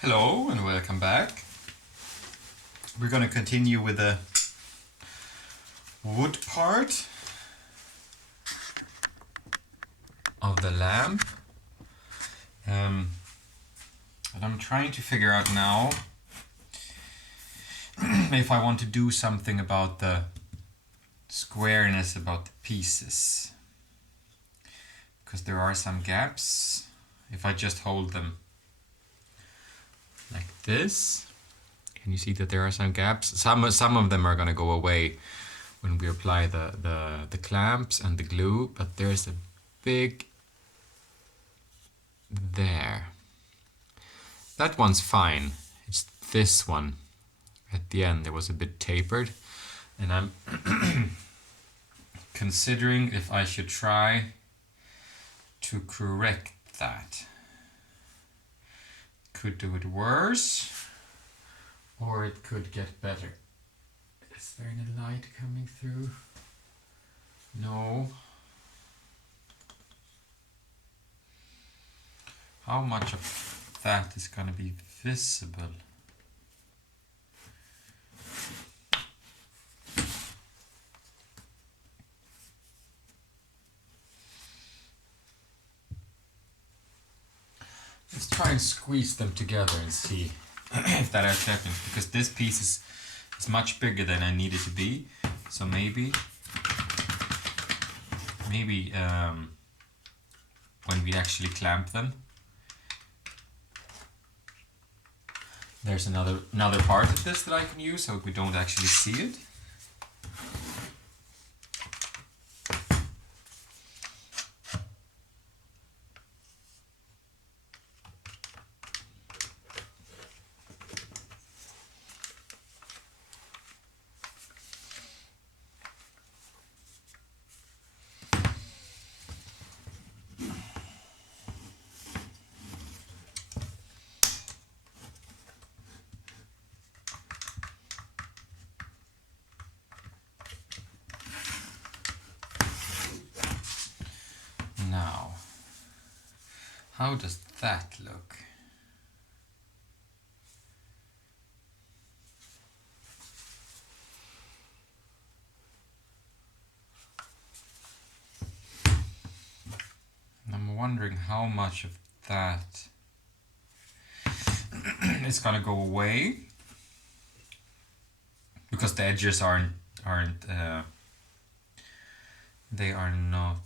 Hello and welcome back. We're going to continue with the wood part of the lamp. And I'm trying to figure out now if I want to do something about the squareness about the pieces. Because there are some gaps. If I just hold them like this, can you see that there are some gaps? Some of them are going to go away when we apply the clamps and the glue, but there's a big there. That one's fine. It's this one at the end. There was a bit tapered, and I'm considering if I should try to correct that. Could do it worse, or it could get better. Is there any light coming through? No. How much of that is going to be visible? Let's try and squeeze them together and see if that happens, because this piece is much bigger than I need it to be. So maybe when we actually clamp them, there's another part of this that I can use so we don't actually see it. Now, how does that look? I'm wondering how much of that is gonna go away, because the edges aren't they are not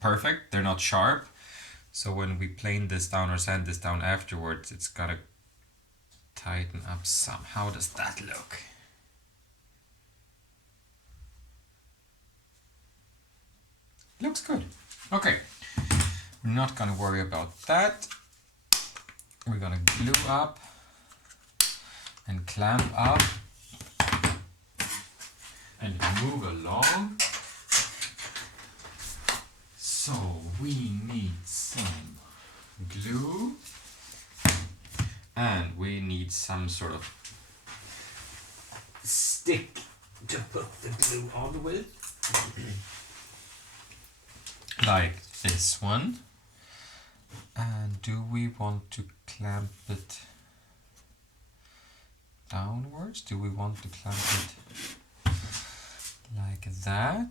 perfect. They're not sharp. So when we plane this down or sand this down afterwards, it's gotta tighten up some. How does that look? Looks good. Okay, we're not gonna worry about that. We're gonna glue up and clamp up and move along. So we need some glue and we need some sort of stick to put the glue on with. Like this one. And do we want to clamp it downwards? Do we want to clamp it like that?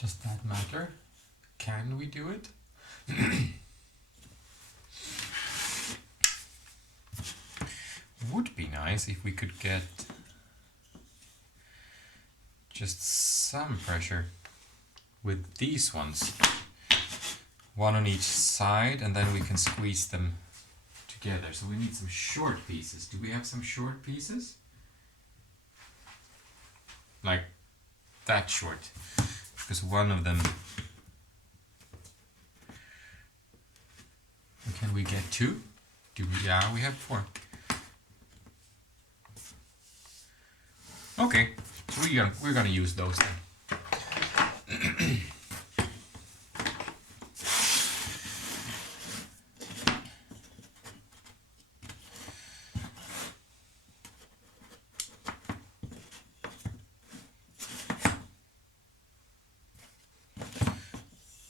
Does that matter? Can we do it? Would be nice if we could get just some pressure with these ones. One on each side, and then we can squeeze them together. So we need some short pieces. Do we have some short pieces? Like that short. Because one of them... Can we get two? Yeah, we have four. Okay, so we're gonna use those then.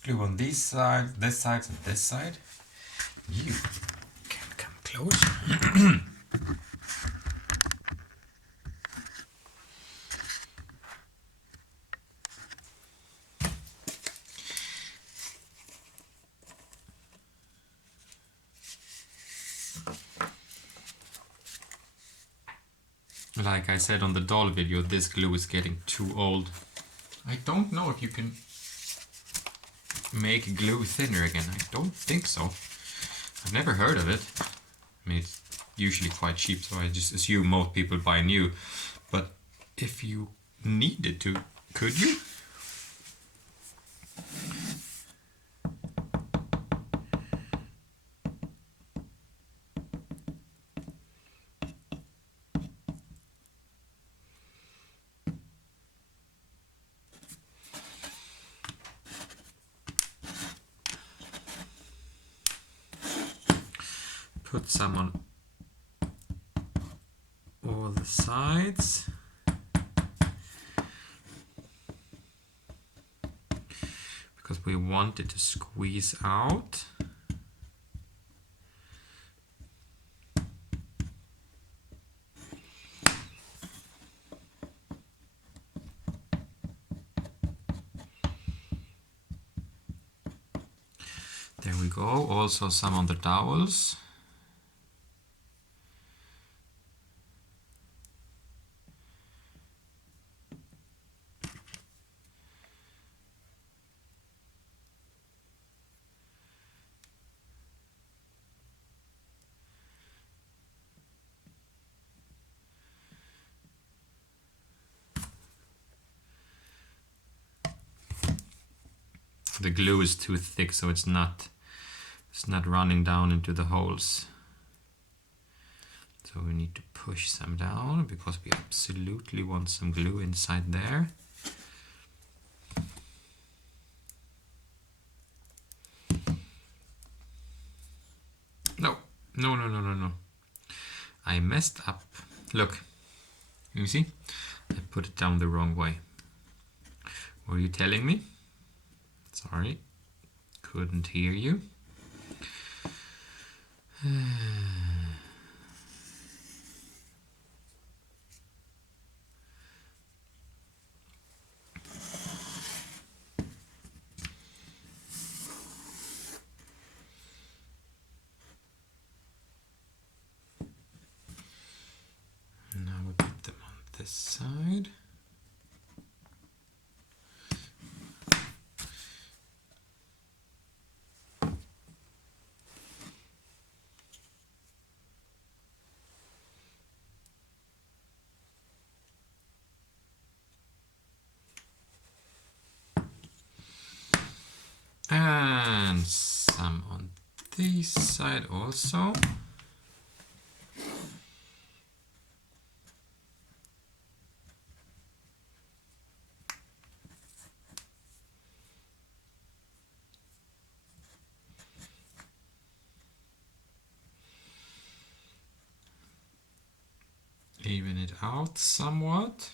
glue on these sides, this side and this side. You can come closer. Like I said on the doll video, this glue is getting too old. I don't know if you can make glue thinner again. I don't think so. I've never heard of it. I mean, it's usually quite cheap, so I just assume most people buy new. But if you needed to, could you? Put some on all the sides. Because we want it to squeeze out. There we go. Also some on the dowels. The glue is too thick, so it's not running down into the holes. So we need to push some down because we absolutely want some glue inside there. No. I messed up. Look, you see? I put it down the wrong way. Were you telling me? Sorry, couldn't hear you. Now we put them on this side. And some on this side also. Even it out somewhat.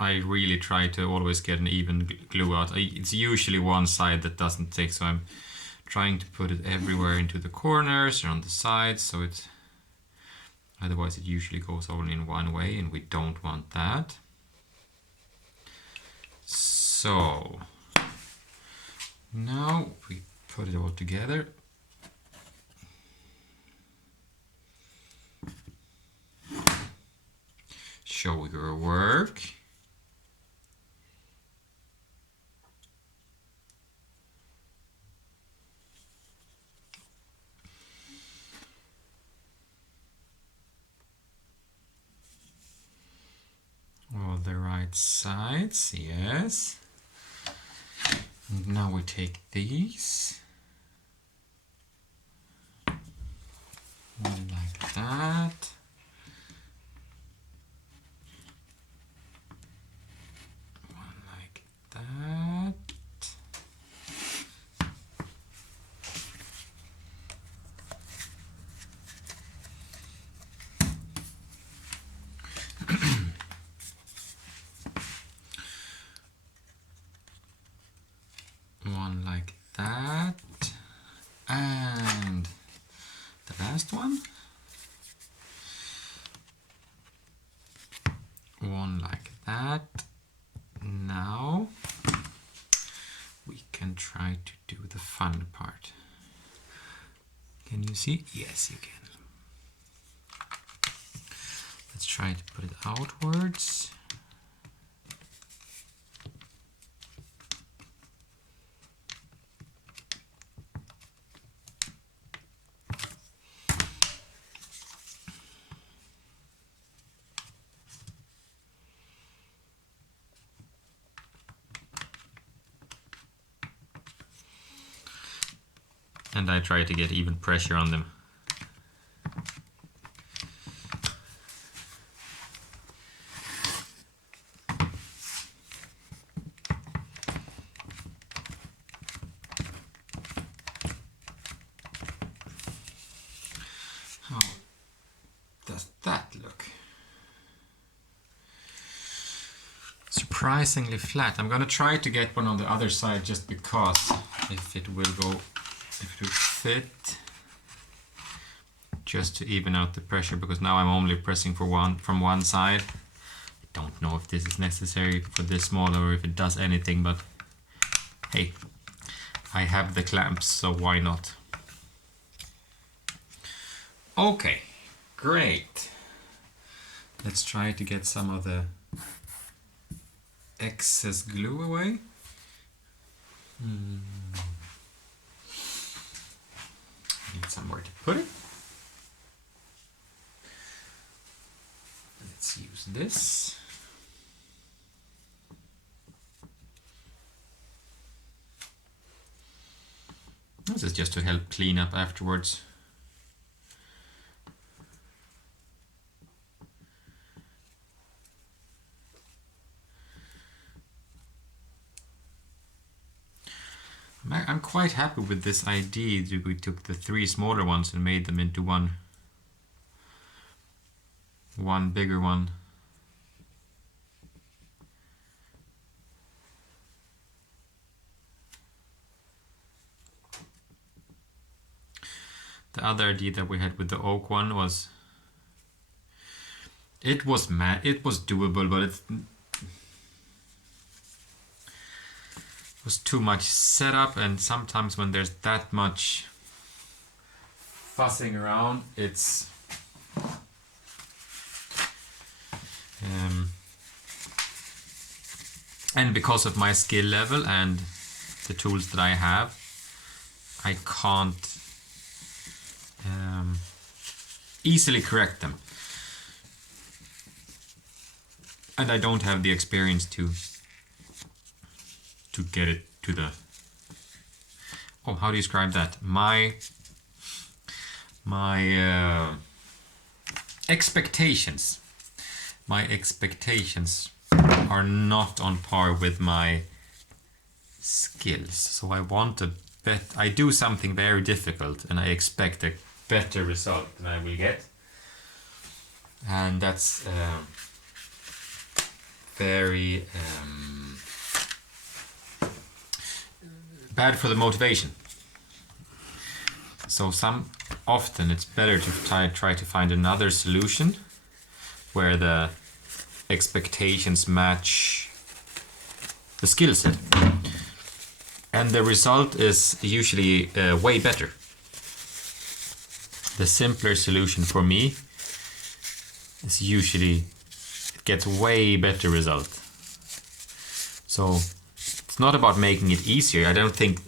I really try to always get an even glue out. It's usually one side that doesn't stick, so I'm trying to put it everywhere into the corners or on the sides, so it's otherwise it usually goes only in one way, and we don't want that. So now we put it all together. Show your work. All the right right sides, yes. And now we take these. One like that. One like that. One like that. And the last one. One like that. Now we can try to do the fun part. Can you see? Yes, you can. Let's try to put it outwards. And I try to get even pressure on them. How does that look? Surprisingly flat. I'm gonna try to get one on the other side just because if it will fit, just to even out the pressure, because now I'm only pressing from one side. I don't know if this is necessary for this model or if it does anything, but hey, I have the clamps, so why not? Okay, great. Let's try to get some of the excess glue away. Need somewhere to put it. Let's use this. This is just to help clean up afterwards. I'm quite happy with this idea that we took the 3 smaller ones and made them into one bigger one. The other idea that we had with the oak one was it was doable, but it was too much setup, and sometimes when there's that much fussing around, it's and because of my skill level and the tools that I have, I can't easily correct them, and I don't have the experience to get it to the, oh, how do you describe that? My expectations are not on par with my skills. So I want to I do something very difficult and I expect a better result than I will get, and that's very bad for the motivation. So often it's better to try to find another solution where the expectations match the skill set, and the result is usually way better. The simpler solution for me is usually, it gets way better result. So it's not about making it easier. I don't think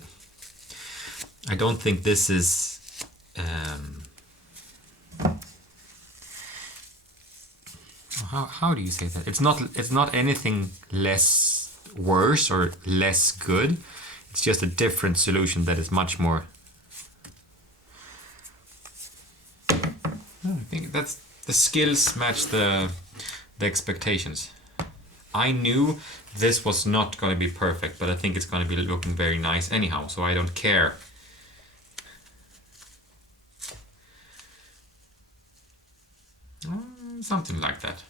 this is how do you say that? It's not anything less worse or less good. It's just a different solution that is much more. I think that's the skills match the expectations. I knew this was not going to be perfect, but I think it's going to be looking very nice anyhow, so I don't care. Something like that.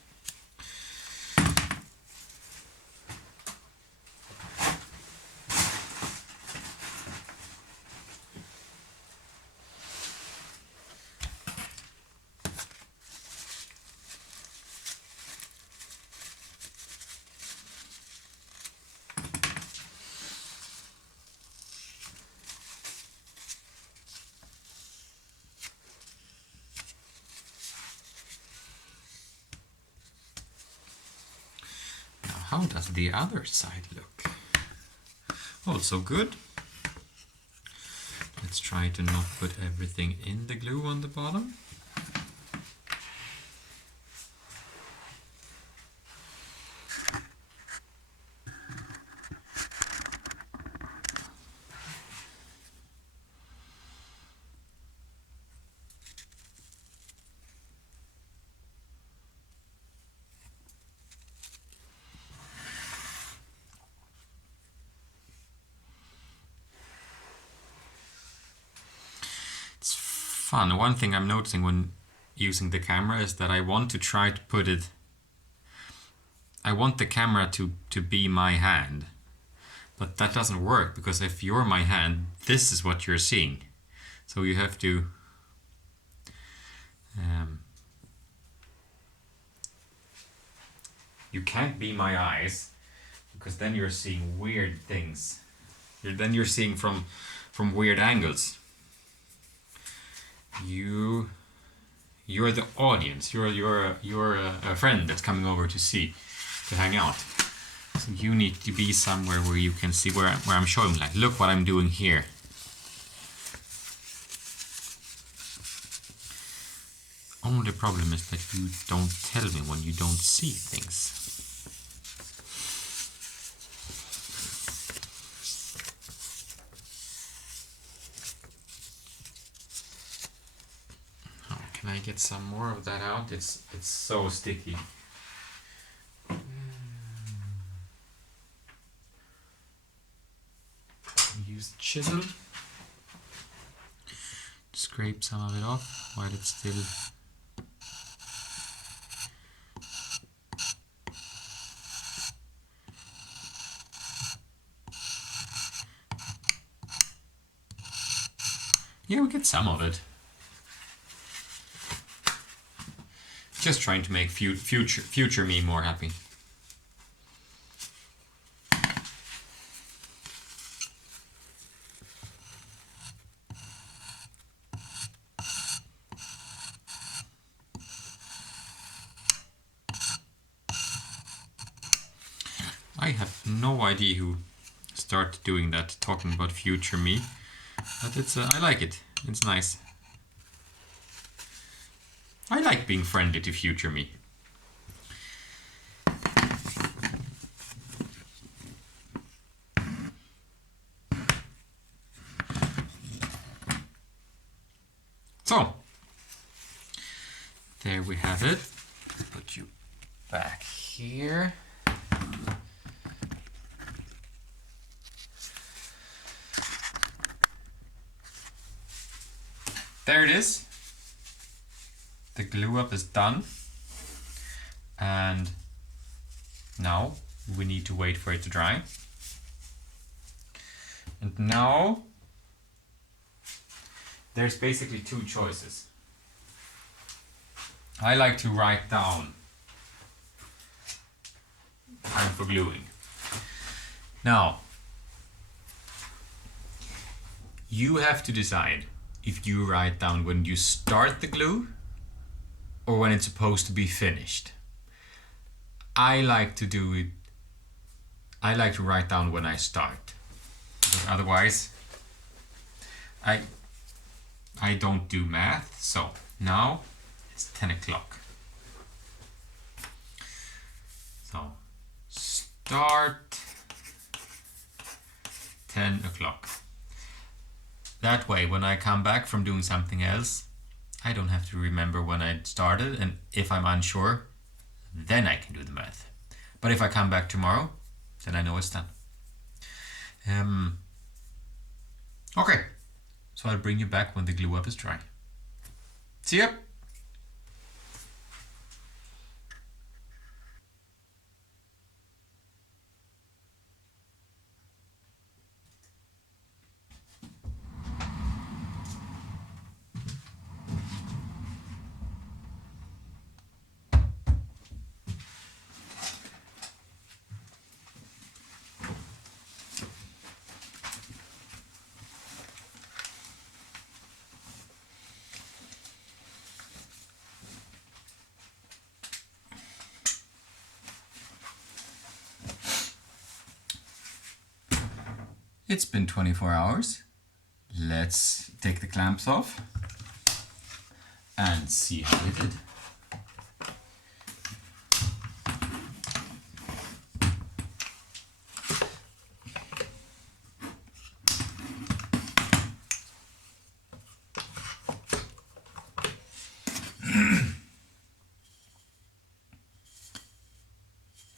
How does the other side look? Also good. Let's try to not put everything in the glue on the bottom. Fun. One thing I'm noticing when using the camera is that I want to try to put it. I want the camera to be my hand, but that doesn't work because if you're my hand, this is what you're seeing. So you have to. You can't be my eyes because then you're seeing weird things. Then you're seeing from weird angles. You're the audience. You're a friend that's coming over to hang out. So you need to be somewhere where you can see where I'm showing. Like, look what I'm doing here. Only problem is that you don't tell me when you don't see things. Can I get some more of that out? It's so sticky. Use chisel. Scrape some of it off while it's still. Yeah, we get some of it. Just trying to make future me more happy. I have no idea who started doing that, talking about future me, but it's I like it. It's nice. I like being friendly to future me. So, there we have it. Put you back here. There it is. The glue up is done. And now we need to wait for it to dry. And now there's basically two choices. I like to write down time for gluing. Now, you have to decide if you write down when you start the glue or when it's supposed to be finished. I like to do it. I like to write down when I start. Because otherwise, I don't do math. So now it's 10 o'clock. start 10 o'clock. That way, when I come back from doing something else, I don't have to remember when I started, and if I'm unsure, then I can do the math. But if I come back tomorrow, then I know it's done. Okay, so I'll bring you back when the glue up is dry. See ya! It's been 24 hours. Let's take the clamps off and see how we did.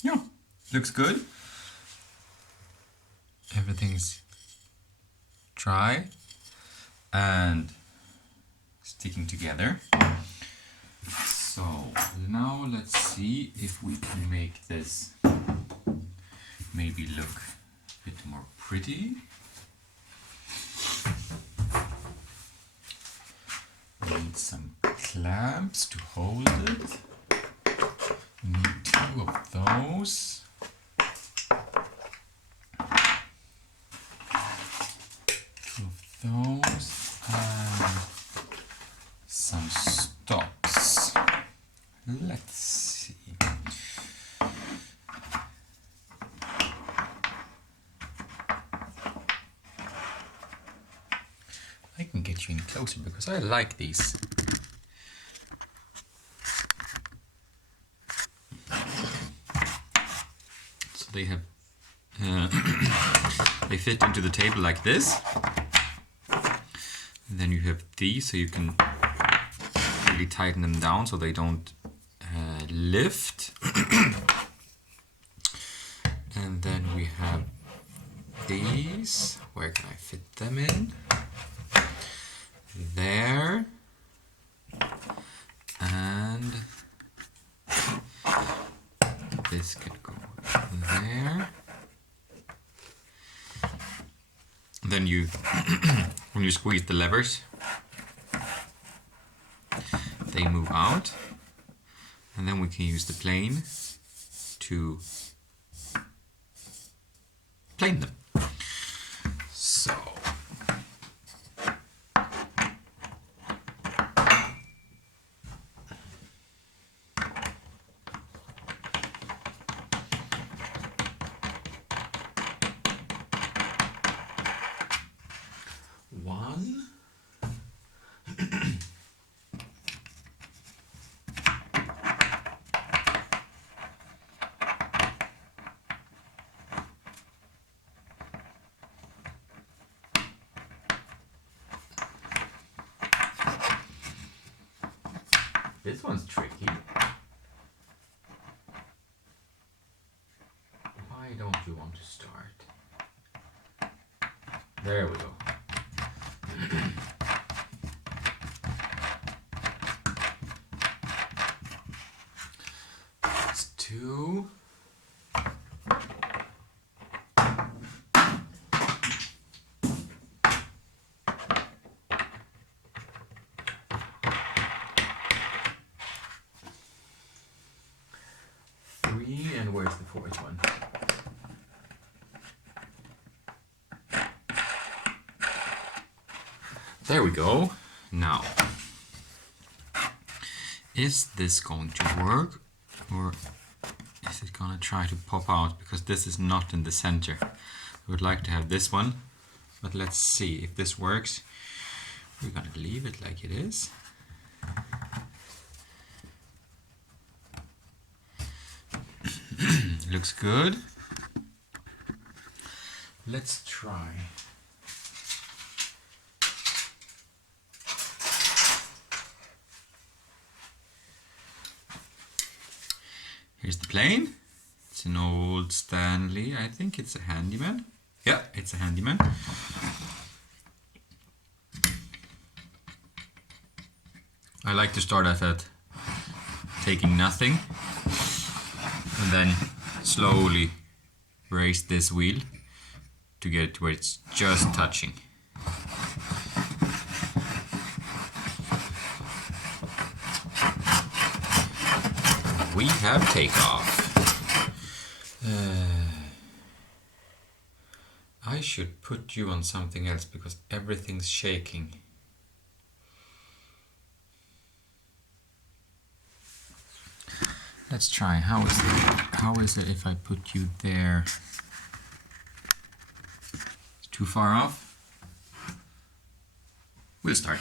Yeah, looks good. Everything's dry and sticking together. So now let's see if we can make this maybe look a bit more pretty. We need some clamps to hold it. We need 2 of those. Those and some stops. Let's see. I can get you in closer because I like these. So they have they fit into the table like this. And then you have these, so you can really tighten them down so they don't lift. And then we have these. Where can I fit them in? There. And this can go there. Then you, when you squeeze the levers, they move out, and then we can use the plane to plane them. So one. This one's tricky. Why don't you want to start? There we go. That's 2. And where's the 4th one? There we go. Now, is this going to work, or is it gonna try to pop out because this is not in the center? I would like to have this one, but let's see if this works. We're gonna leave it like it is. Looks good. let's try. Here's the plane. It's an old Stanley. I think it's a Handyman. Yeah, it's a Handyman. I like to start at taking nothing and then slowly raise this wheel to get it to where it's just touching. We have takeoff. I should put you on something else because everything's shaking. Let's try. How is it if I put you there? It's too far off? We'll start.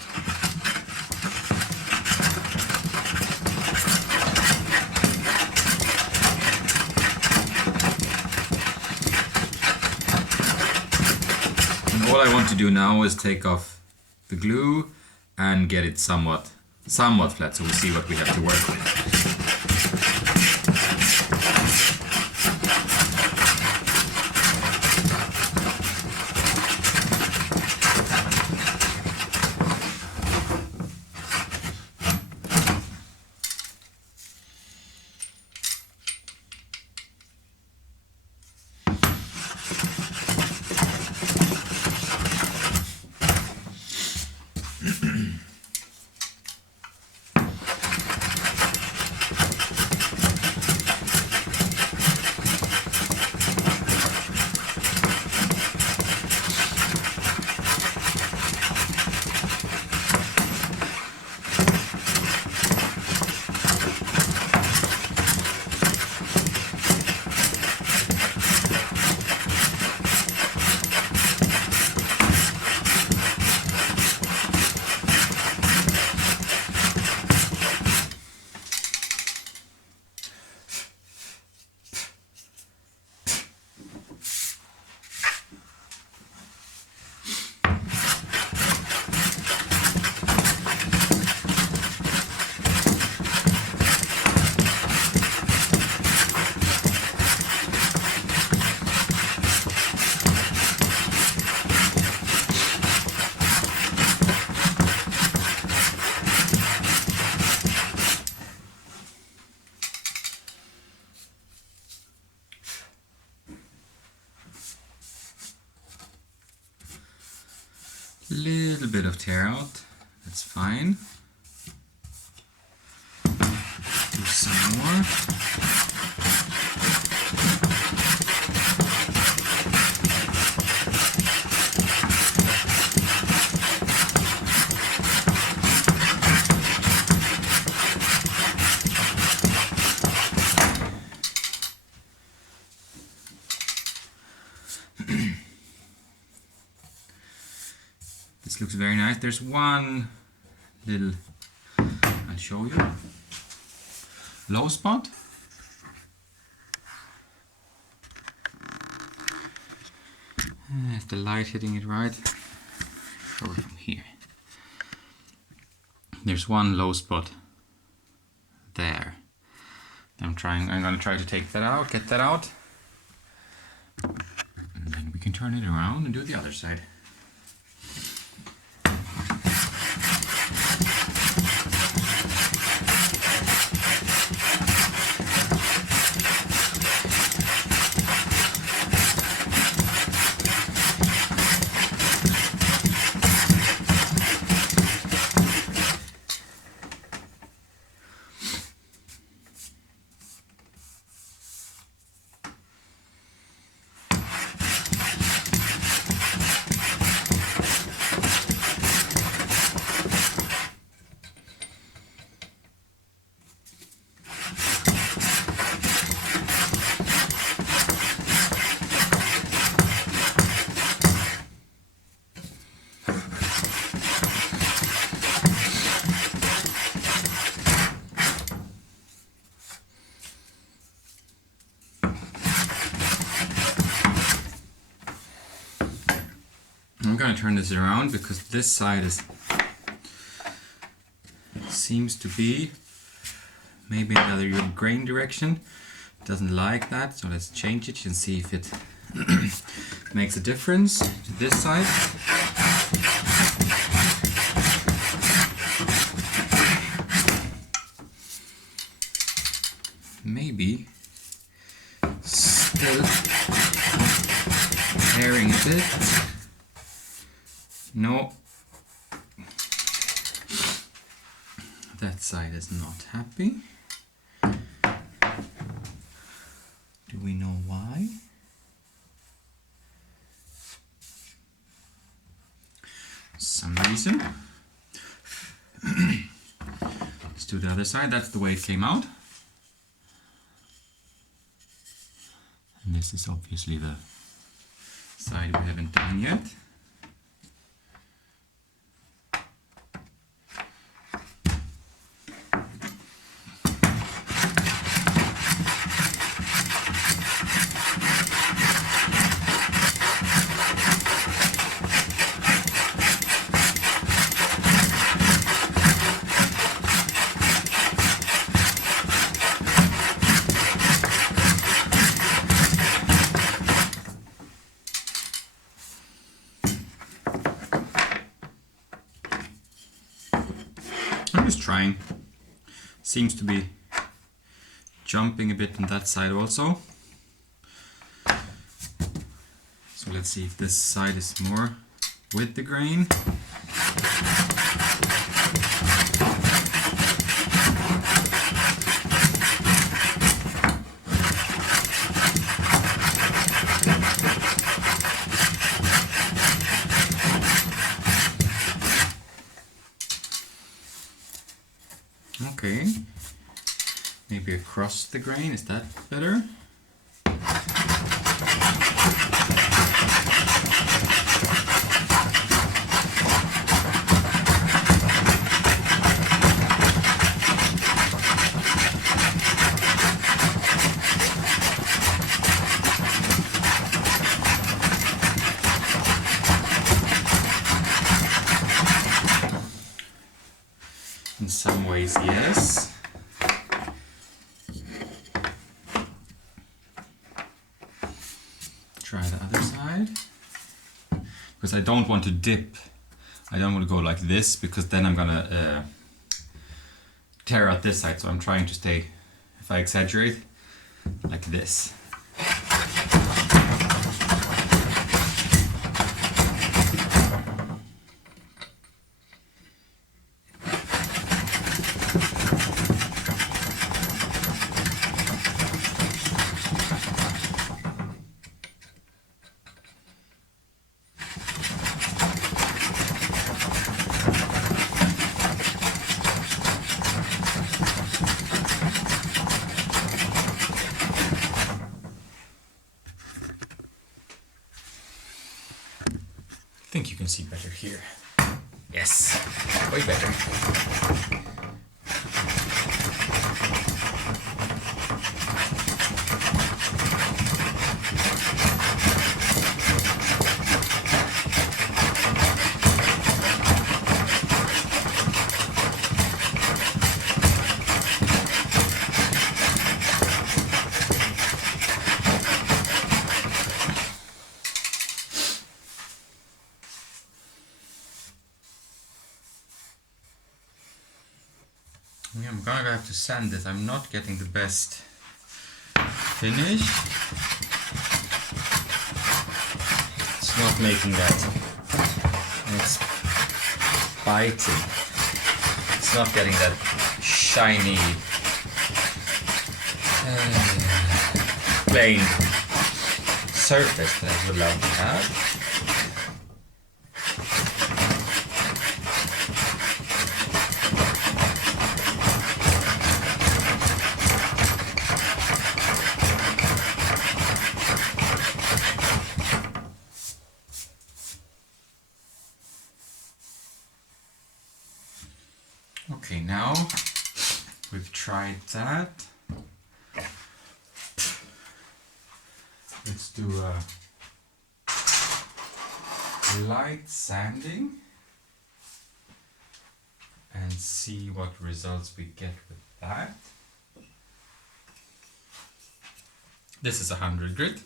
And all I want to do now is take off the glue and get it somewhat flat, so we'll see what we have to work with. Little bit of tear out, that's fine. Do some more. This looks very nice. There's one little, I'll show you, low spot. Is the light hitting it right? Show it from here. There's one low spot there. I'm gonna try to take that out, get that out. And then we can turn it around and do the other side. gonna turn this around because this side seems to be maybe in the other grain direction. It doesn't like that, so let's change it and see if it makes a difference to this side. Maybe still tearing a bit. No, that side is not happy. Do we know why? Some reason. Let's do the other side. That's the way it came out. And this is obviously the side we haven't done yet. I'm just trying. Seems to be jumping a bit on that side also. So let's see if this side is more with the grain. Okay, maybe across the grain, is that better? In some ways, yes. Try the other side. Because I don't want to dip. I don't want to go like this because then I'm gonna tear out this side. So I'm trying to stay, if I exaggerate, like this. I think you can see better here. Yes, way better. Yeah, I'm gonna have to sand this. I'm not getting the best finish. It's not making that. It's biting. It's not getting that shiny, plain surface that I would love to have. Okay, now we've tried that. Let's do light sanding and see what results we get with that. This is 100 grit.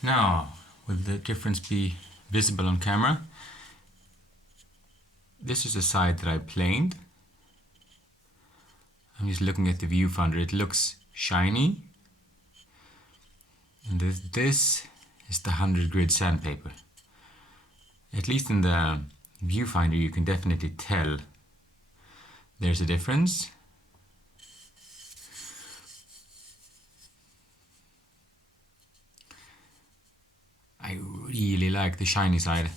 Now, will the difference be visible on camera? This is the side that I planed. I'm just looking at the viewfinder. It looks shiny. And this is the 100 grit sandpaper. At least in the viewfinder you can definitely tell there's a difference. I really like the shiny side,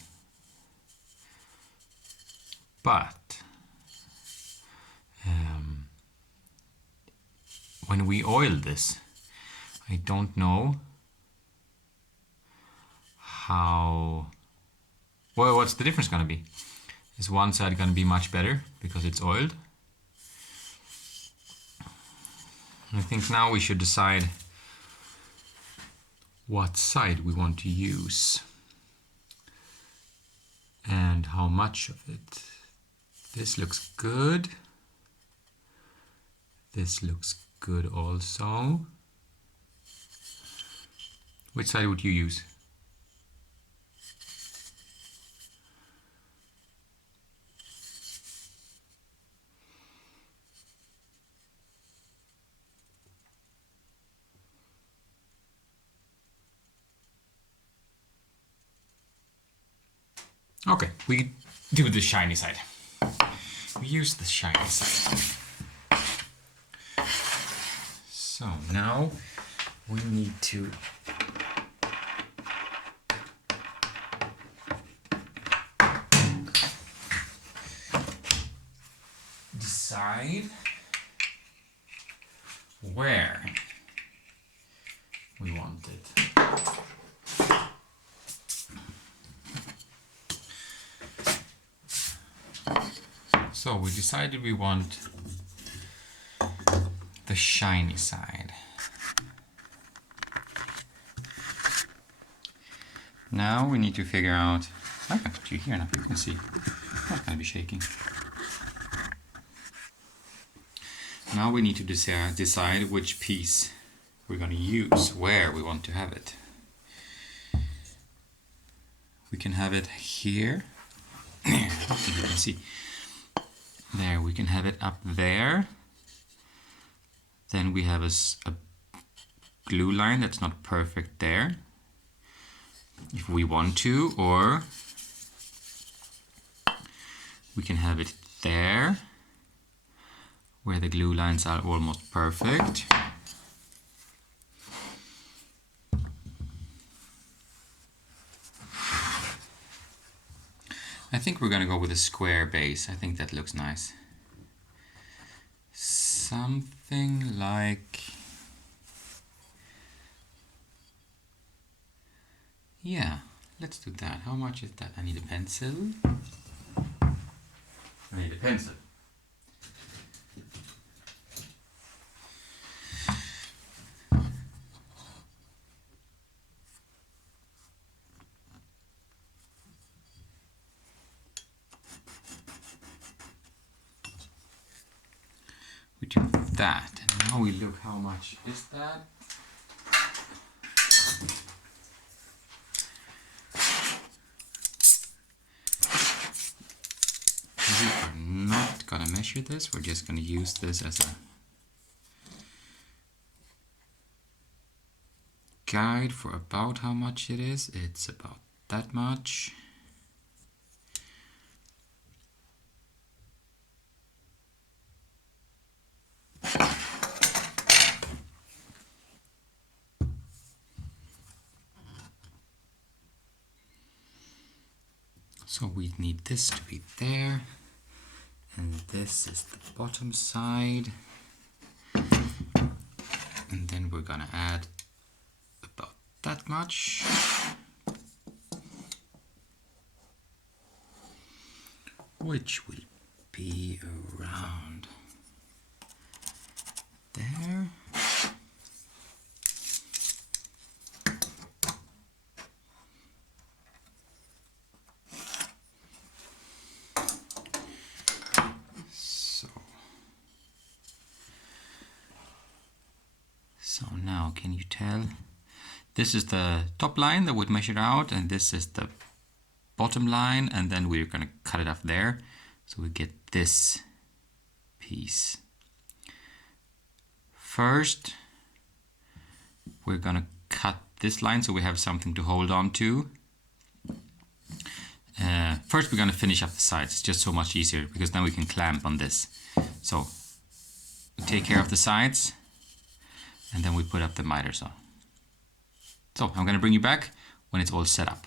but when we oil this, I don't know what's the difference gonna be. Is one side gonna be much better because it's oiled? I think now we should decide what side we want to use and how much of it. This looks good. This looks good also. Which side would you use? Okay, we do the shiny side. We use the shiny side. So now we need to decide where we want it. So we decided we want the shiny side. Now we need to figure out, I can put you here now, you can see. I'm not going to be shaking. Now we need to decide which piece we're going to use, where we want to have it. We can have it here. I think you can see. There, we can have it up there. Then we have a glue line that's not perfect there, if we want to, or we can have it there, where the glue lines are almost perfect. I think we're gonna go with a square base. I think that looks nice. Something like, yeah, let's do that. How much is that? I need a pencil. I need a pencil. that. And now we look how much is that. We are not gonna measure this, we're just gonna use this as a guide for about how much it is. It's about that much. So we need this to be there, and this is the bottom side, and then we're gonna add about that much. Which will be around there. So now can you tell? This is the top line that we'd measured out, and this is the bottom line, and then we're going to cut it off there. So we get this piece. First, we're going to cut this line so we have something to hold on to. First, we're going to finish up the sides. It's just so much easier because then we can clamp on this. So we take care of the sides, and then we put up the miter saw. So I'm going to bring you back when it's all set up.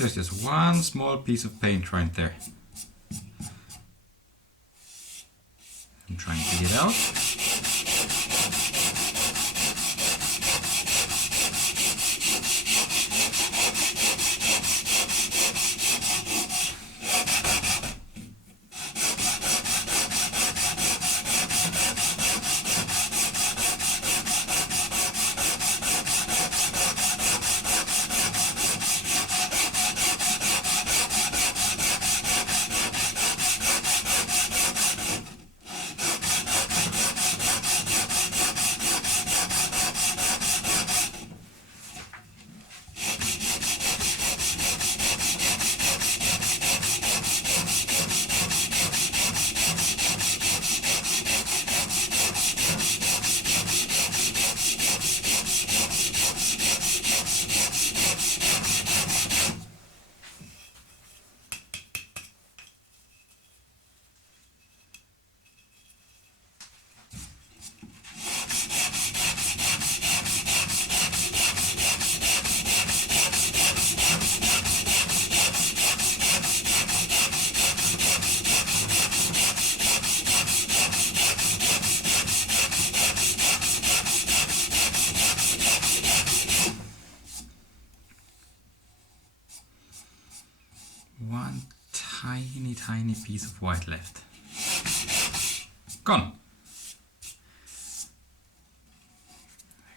There's just one small piece of paint right there. I'm trying to get out. One tiny piece of white left. Gone.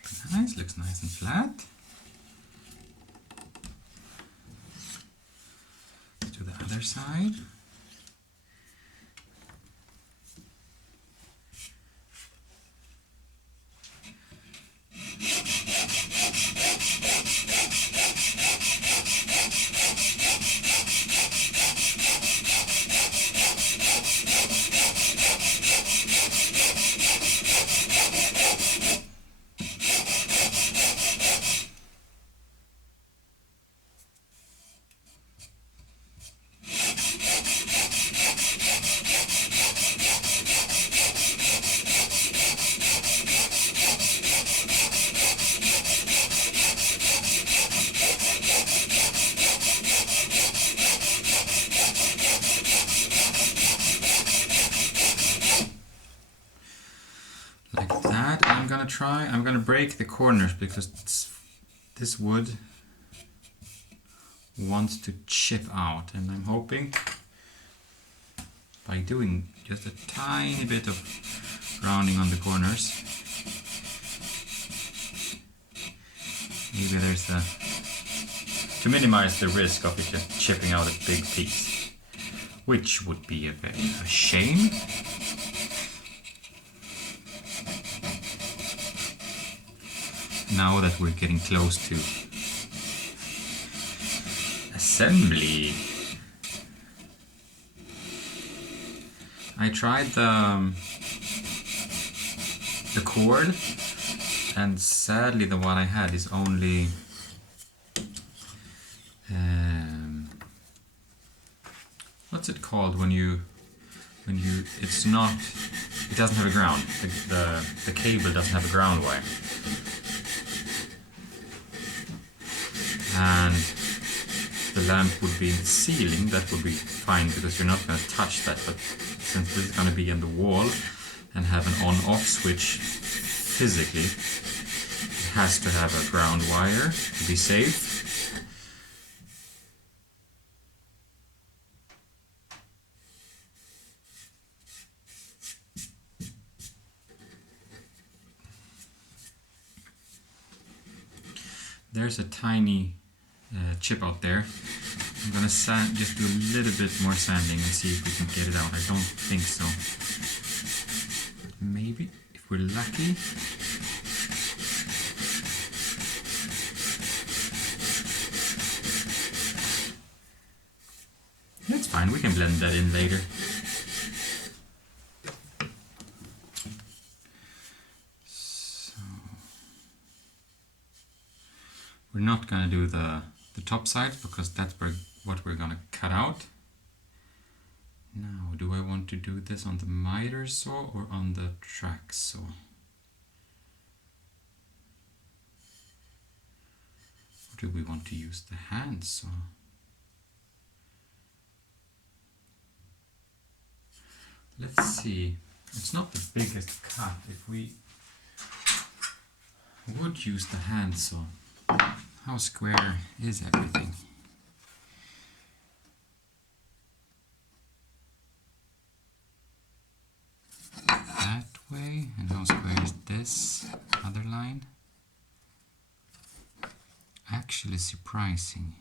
Very nice, looks nice and flat. To the other side. Like that. I'm gonna break the corners because this wood wants to chip out, and I'm hoping by doing just a tiny bit of rounding on the corners, maybe there's to minimize the risk of it just chipping out a big piece, which would be a shame. Now that we're getting close to assembly, I tried the cord, and sadly the one I had is only what's it called when you it's not, it doesn't have a ground, the cable doesn't have a ground wire. And the lamp would be in the ceiling, that would be fine because you're not going to touch that, but since this is going to be in the wall and have an on-off switch physically, it has to have a ground wire to be safe. There's a tiny chip out there. I'm gonna just do a little bit more sanding and see if we can get it out. I don't think so. Maybe, if we're lucky. That's fine, we can blend that in later. We're not going to do the top side because that's what we're going to cut out. Now, do I want to do this on the miter saw or on the track saw? Or do we want to use the hand saw? Let's see. It's not the biggest cut. If we would use the handsaw, how square is everything? That way, and how square is this other line? Actually surprising.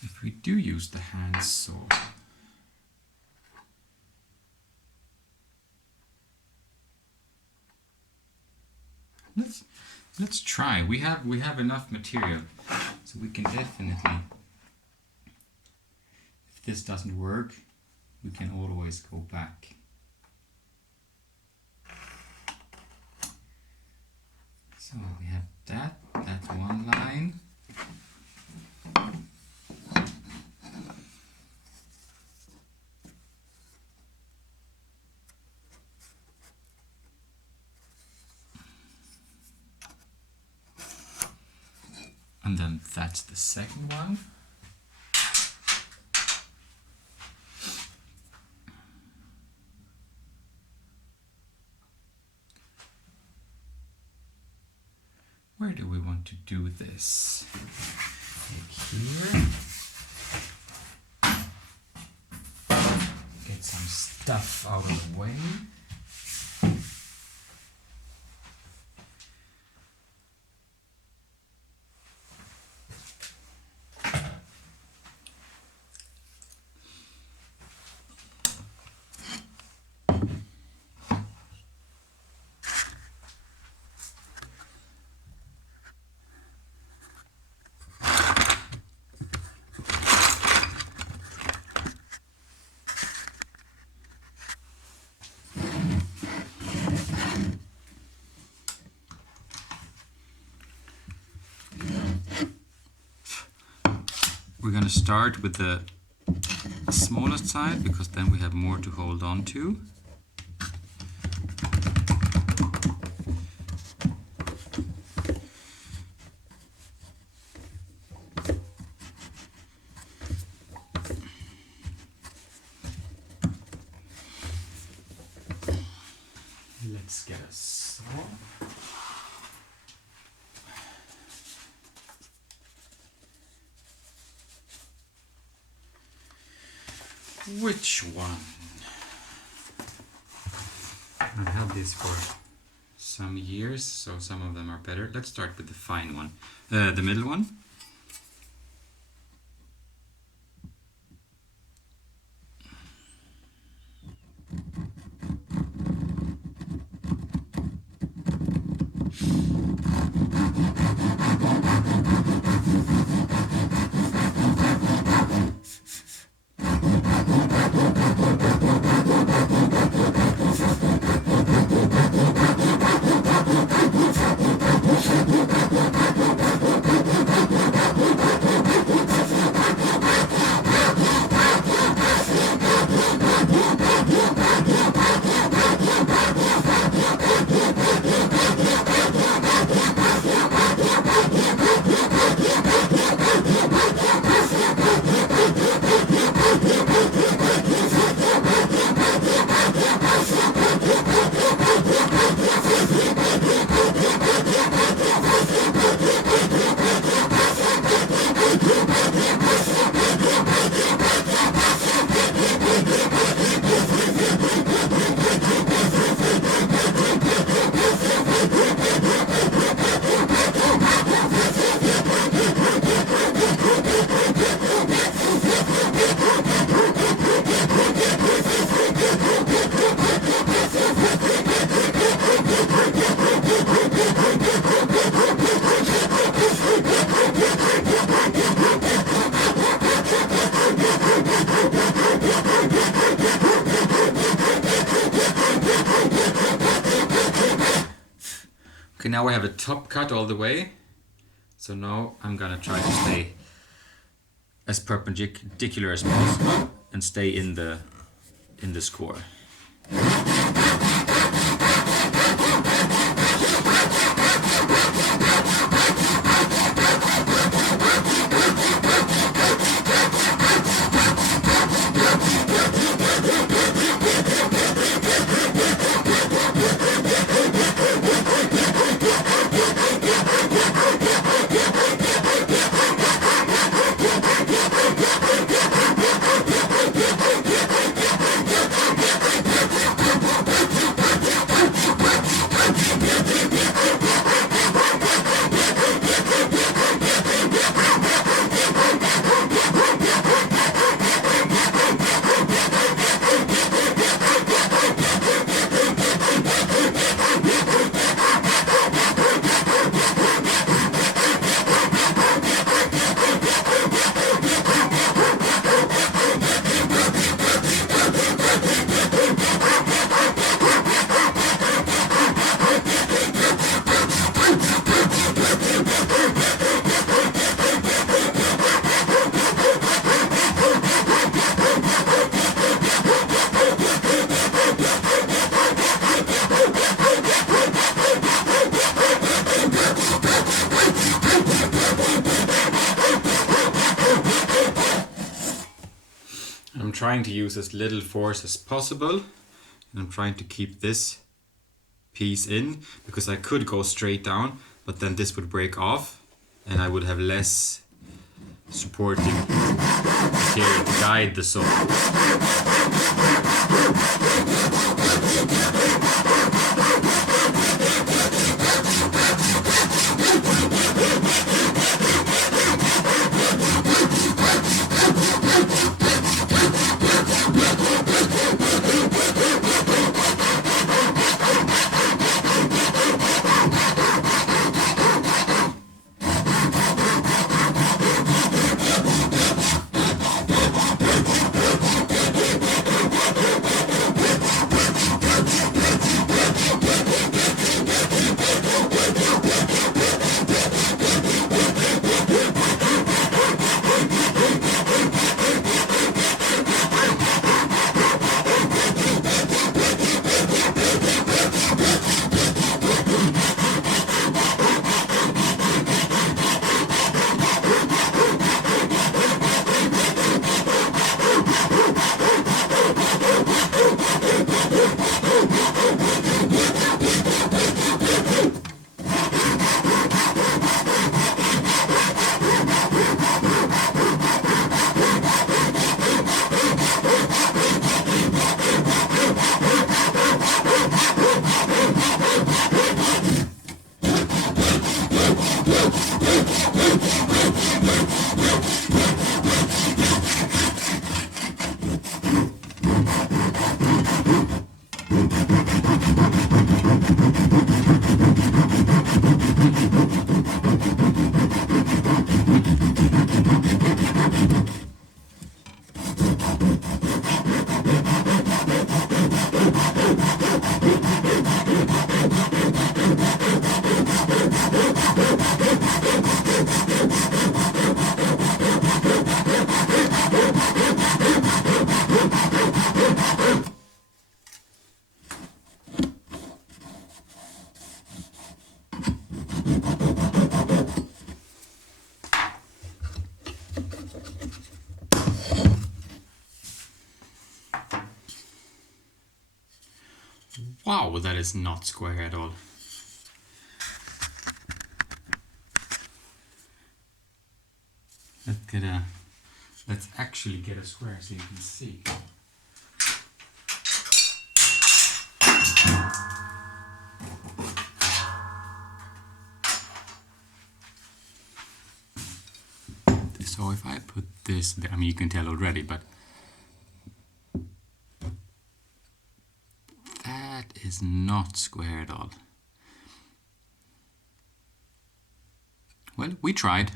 If we do use the handsaw, let's try. We have enough material, so we can definitely. If this doesn't work, we can always go back. So we have that's one line. And then that's the second one. Where do we want to do this? Like here. Get some stuff out of the way. We're going to start with the smallest side because then we have more to hold on to. Let's get a saw. Which one? I've had this for some years, so some of them are better. Let's start with the fine one, the middle one. Okay, now we have a top cut all the way. So now I'm gonna try to stay as perpendicular as possible and stay in the score. trying to use as little force as possible, and I'm trying to keep this piece in, because I could go straight down, but then this would break off and I would have less supporting material to guide the saw. Wow, that is not square at all. Let's actually get a square so you can see. So if I put this there, I mean you can tell already, but that is not square at all. Well, we tried.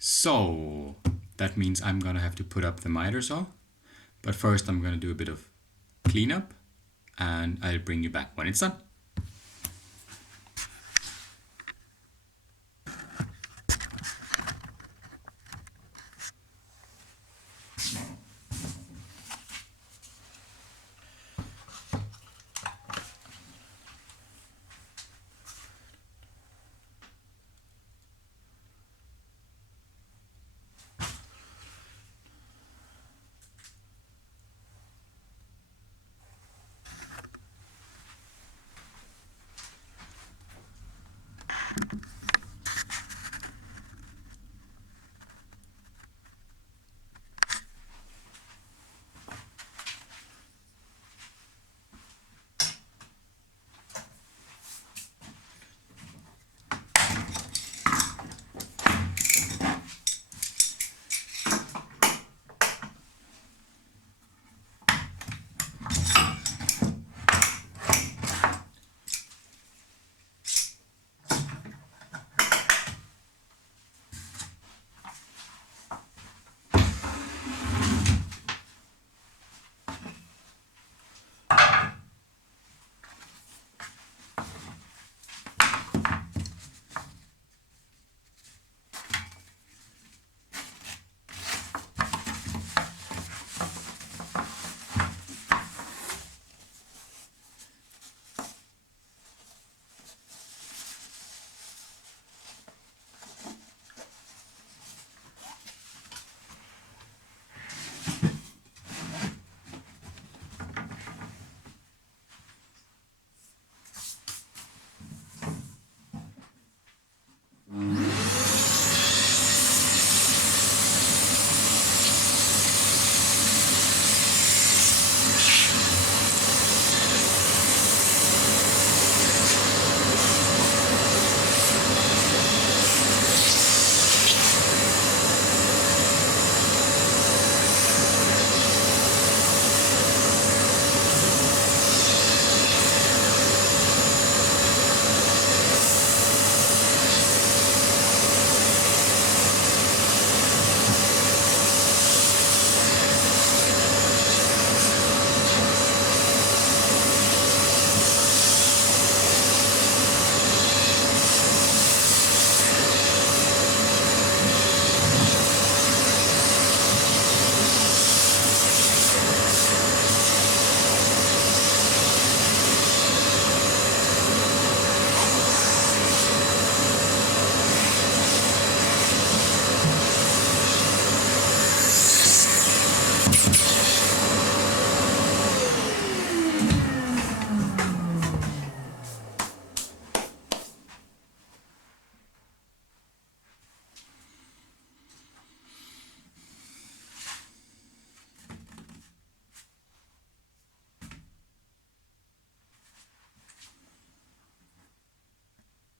So that means I'm gonna have to put up the miter saw, but first I'm gonna do a bit of cleanup and I'll bring you back when it's done.